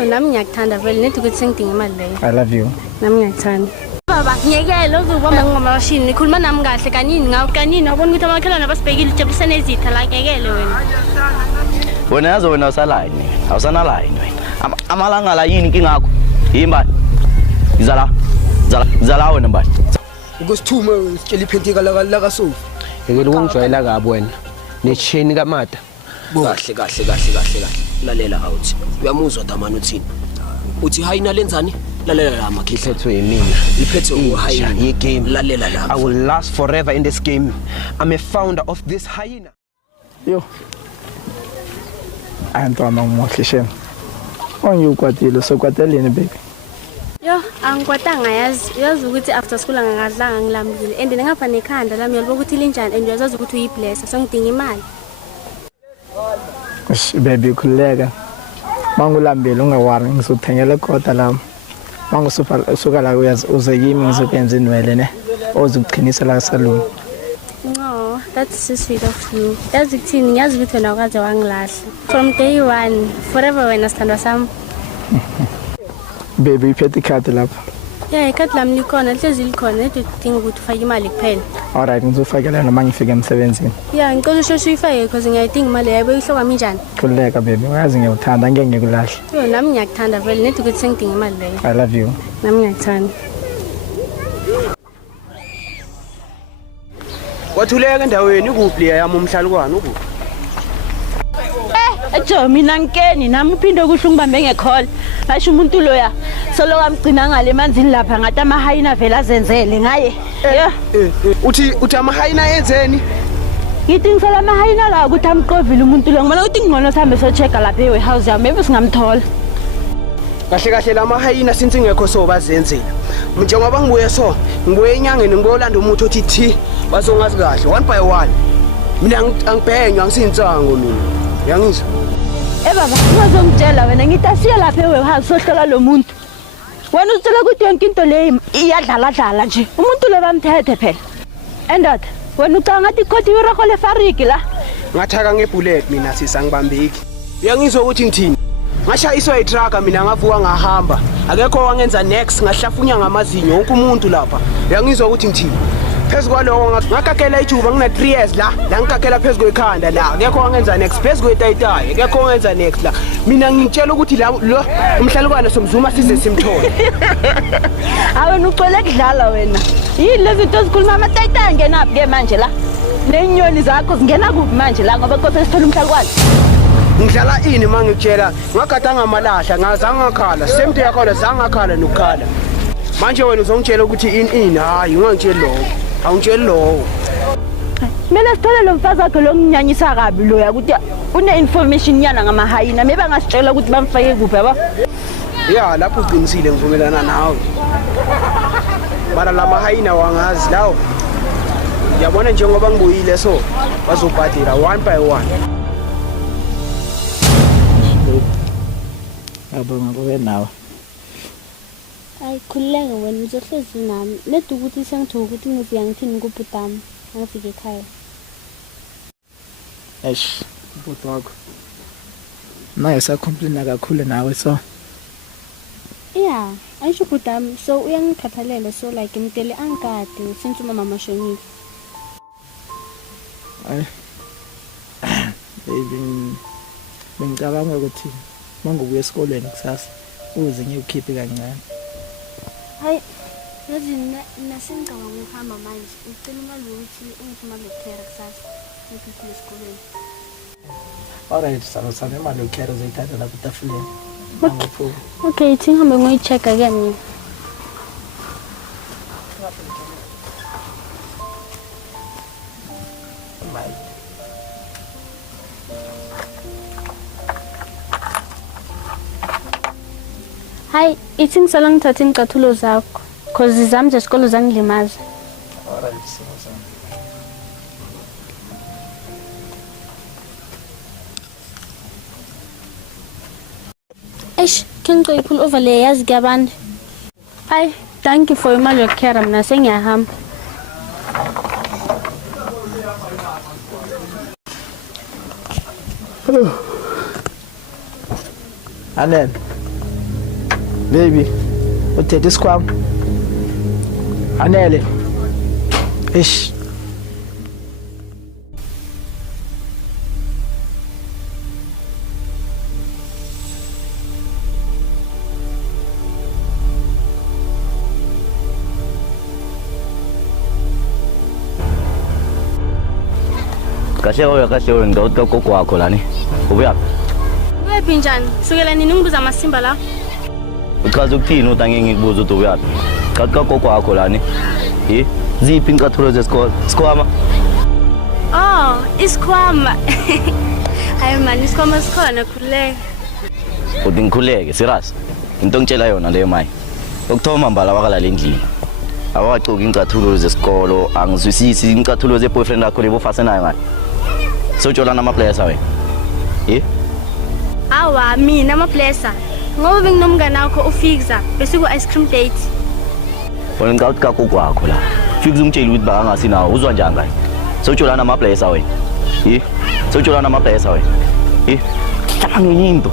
nami ngiyakuthanda vele nethi ukuthi sengidinga imali leyo. I love you. Nami ngiyakuthanda. Baba, ngiyekele uzubamba ngomashini nikhuluma nami kahle kanini ngawo kanini wabona ukuthi amakhelwane basibhekile uJebusane ezitha la ngiyekele wena. Wena yazo wena usalayini. Awusana line wena. Amalanga la yini inkinga yakho? Yimbani? Zala wena mbani. Ukusithuma sitshela iphentika la Sofi. Ngeke ukungijwayela kabi wena. Necheni kaMata. Kahle. Lalela awuthi. Uyamuzwa damani uthini? Uthi hayina lenzani? Lalela la Ngihlethwe yimina. Iphethe uhayina yegame. Lalela la. I will last forever in this game. I'm a founder of this hyena. Yo. Antwana umuhle. Ongiukwatile sokwateleni baby. Yo, angikwatanga yazi ukuthi after school angakadlanga ngilambile and ngapha nekhanda lami yalbo ukuthi linjani and uyazazi ukuthi uyibless so ngidinga imali. Baby khuleka. Mangulambile ungawari ngizothengela kodwa lami. Mangusuka la uze kimi ngizokwenza inwele ne. Ozokuqinisa la salon. No, that's so sweet of you. Yazi ukuthini ngiyazi ukuthi wena ukaze wangilahla. From day one, forever wena sithandwa sami. Baby iphethe ikhadi lapha. Yeah, ikhadi lami likhona, lihlezi likhona, nedwa udinga ukuthi ufake imali kuphela. Alright, ngizofakela noma ngifike emsebenzini. Yeah, ngicela usheshe uyifake because ngiyayidinga imali yabo ihloka minjani. Khuleka baby, uyazi ngiyawuthanda ngeke ngikulahle. Yo, nami ngiyakuthanda vele nedwa ukuthi sengidinga imali leyo. I love you. Nami ngiyakuthanda. Wathuleka endaweni ukuphi yami umhlalukwana ukuphi? Ejo mina ngikeni nami uphinde kuhle ngibambe ngecall. Asho umuntu loya solo kamgcina ngale emanzini lapha ngathi amahayina vela azenzele ngaye. Uthi amahayina yenzeni? Ngithi ngisala amahayina la ukuthi amqovile umuntu lo ngibona ukuthi ngcono sihambe so check lapha ewarehouse yami maybe singamthola. Kahle la mahayina since ingekho so bazenzela. Njengoba ngibuye enyangeni ngiyolanda umuntu othi thi bazongazi kahle one by one. Mina angibhenywa ngisinsango mina. Uyangizwa? Baba ngizongitshela wena ngithi asiye lapha ewarehouse sohlola lo muntu. Wena ucela ukuthi yonke into le iyadlala nje. Umuntu lo bamthethe phela. Endoda wena ucanga ngathi ikhoti irakho lefariki la. Ngathaka ngebullet mina sisangibambeki. Uyangizwa ukuthi ngithini? Ngashayiswa itraga mina ngavuka ngahamba. Akekho wangenza next ngahlafunya ngamazinyo wonke umuntu lapha. Uyangizwa ukuthi ngithini? Phezukalo ngakakela ijuba ngina 3 years la ngikakela phezulu ekhanda la akekho wangenza next phezulu etayitayi akekho wangenza next la mina ngitshela ukuthi la lo umhlalukwana somzuma size simthole. Awena ucela kudlala wena. Yini lezi zinto zikhuluma amatayitayi ngenaphi ke manje la? Nenyoni zakho zingena kuphi manje la ngoba kose sithola umhlalukwana. Ngidlala ini mangitshela ngagadanga amalahla ngazange ngakhala same day yakho ngakhala nokukhala. Manje wena uzongitshela ukuthi ini hayi ungangitshela lokho. Awungitsheli lowo. Mina sithole lo mfazi wakhe lo nginyanyisa kabi lo yakuthi une information yana ngamahayina maybe angasitshela ukuthi bamfake kuphi yabo. Yeah, lapho uqinisile ngivumelana nawe. Mara la mahayina wangazi lawo. Yabona njengoba ngibuyile so bazobhadela one by one. Yabona kube nawe. Ay khuleka wena uzohlezi nami nedwa ukuthi sengithola ukuthi ngiziya ngithini kubhutami ngifike ekhaya. Bhuti wakho. Naye sacomplaina kakhulu nawe so. Yeah, ayisho bhutami so uyangikhathalela so like imtele angikade since umama mashonile. Ay. Baby ngicabanga ukuthi mangobuya esikoleni kusasa uze ngiyukhiphe kancane. Hayi, yazi nasengicabanga ukuhamba manje. Ngicela imali ukuthi ungithuma lokukhera kusasa. Ngikho esikoleni. Alright, sana imali yokukhera uzayithatha lapha etafuleni. Okay, thingihambe ngoyicheck again mina. Hayi, ithi ngisala ngithatha ingcathulo zakho because izami zesikolo zangilimaza. Alright, Can you pull over le yazi kuyabantu? Hayi, thank you for imali yokukhera mina sengiyahamba. Anen. baby uthethe isikhwama anele ish kahle ngicela gogo wakho lani ubuyaphi Uyaphi njani? Sukela nini ngibuza amasimba la? uchaza ukuthini uthi angeke ngikubuze ukuthi ubuyaphi chaza gogo wakho lani ziphi incathulo zesikole sikhwama Oh, isikhwama. Hayi man, isikhwama sikhona khuleka. uthi ngikhuleke serious into ngitshela yona leyo mayi ukuthoma mbala wakalala endlini awacuki incathulo zesikolo angizwisisi incathulo ze-boyfriend yakho lebo fasenayo manje sotsholana ama-players wena Awa, mina amablessa. Ngoba benginomngane wakho uFixa, bese ku-ice cream date. wena ngicela ukuthi kagogo wakho la Fixa umtsheli ukuthi bakangasinawo uzwa njani kahle sotsholana ama-players wena sotsholana ama-players wena hlala ngenye into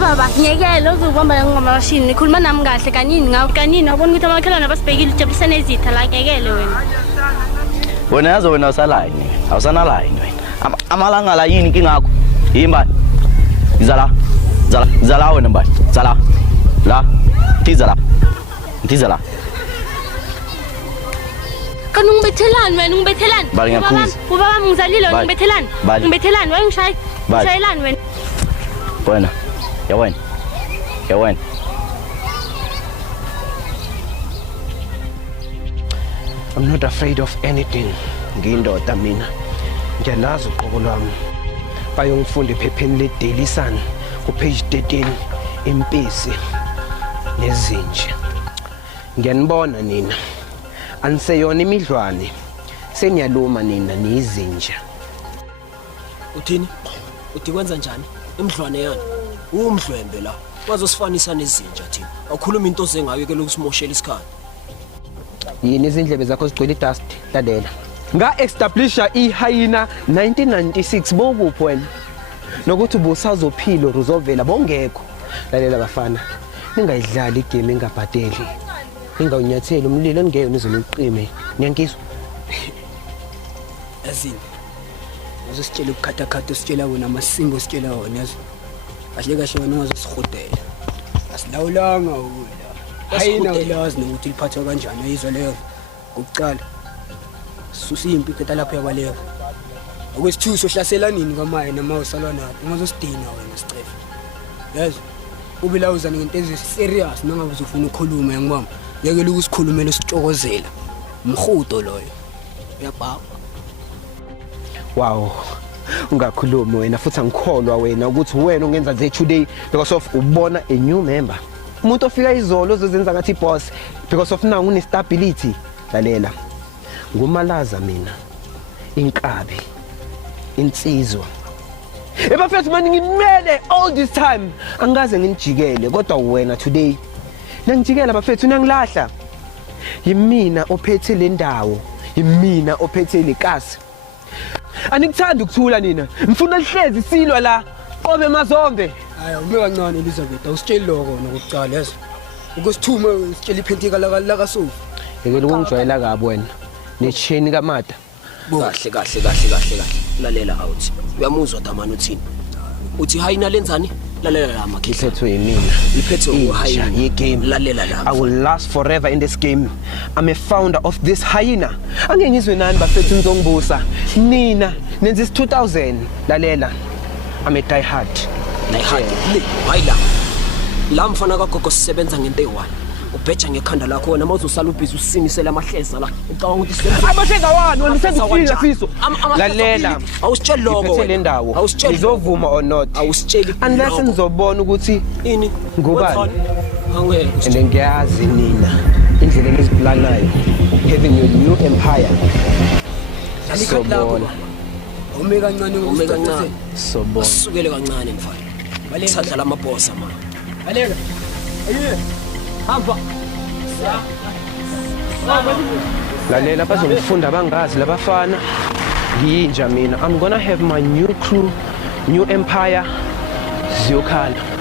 Baba, ngiyekele uzubamba ngamashini. Nikhuluma nami kahle kanini ngawo kanini wabona ukuthi amakhelwane abasibhekile ujabulisa nezitha la ngiyekele wena yazi wena usalayini awusanalaini wena amalanga la yini inkinga yakho yimbani zala wena mbani zala la tiza la Kan ngibethelani wena ngibethelani? Bali ngiyakhuza. Ubaba ngizalile wena ngibethelani? Ngibethelani wena ngishaya. Ngishayelani wena? Wena. Ya wena. I'm not afraid of anything. Ngiyindoda mina. Ngiyalazi uqobo lwami. Bayongifunda ephepheni le-Daily Sun ku-page 13 impisi nezinja. Ngiyanibona nina. Aniseyona imidlwane. Seniyaluma nina niyizinja. Uthini? Uthi kwenza njani? Imidlwane yana. Umdlwembe la. Bazosifanisa nezinja thina. Awukhuluma into zengayo ke lokusimoshela isikhathi. Yini izindlebe zakho zigcwele dust lalela. Nga-establisha i-hyena 1996 bokuphi wena nokuthi ubusazophila uzovela bongekho lalela bafana ningayidlali igame engabhadeli ningawunyatheli umlilo ningeke nizoniqime niyangizwa Yazini uzositshela ukukhatha usitshela wena amasimbo usitshela wona yazi kahle kahle wena ungazosihudela asilawulanga wena hayina ulazi nokuthi liphathwa kanjani ayizwa leyo ukucala susimpi phela lapha yakwaleyo okwesithuso hlasela nini ngamaye nama usalwa nayo ungazosidina wena sicefe yazi ube la uzana ngento eziserious noma uzofuna ukukhuluma ngibamba yekela ukusikhulumela usitshokozela umhudo loyo uyababa wow ungakhulumi wena futhi angikholwa wena ukuthi wena ungenza nje today because of ubona a new member umuntu ofika izolo ozozenza ngathi boss because of now une stability lalela ngumalaza mina inkabi insizwa ebafethu manje ngimele all this time angaze nginijikele kodwa wena today nangijikela bafethu nangilahla yimina ophethe le ndawo yimina ophethe le kasi anikuthanda ukuthula nina mfuna lihlezi silwa la qobe mazombe hayi ube kancane Elizabeth awusitsheli lokho nokucala yazi ukusithuma usitshela iphentika la Sofi yekela ukungijwayela kabi wena necheni kamada kahle lalela out uyamuzwa damani uthini uthi hayina lenzani lalela la makhihla liphethwe yimina liphethwe uhayina yegame lalela la I will last forever in this game. I'm a founder of this hyena. Angeke ngizwe nani bafethu nizongibusa nina nenza 2000 lalela I'm a die hard hayila la mfana kagogo sisebenza ngento eyi1 ubheja ngekhanda lakho wena mawuzosala ubhizi usimisela amahleza la ucabanga ukuthi amahleza wani wena sengifika fiso lalela awusitsheli lokho le ndawo awusitsheli ngizovuma or not awusitsheli unless nizobona ukuthi ini ngubani angeke and ngiyazi nina indlela enizplanayo having your new empire sobona ume kancane sobona sukele kancane mfana baleka la mabossa ma baleka hamba lalela bazongifunda bangazi labafana ngiyinja mina I'm gonna have my new crew new empire ziyokhala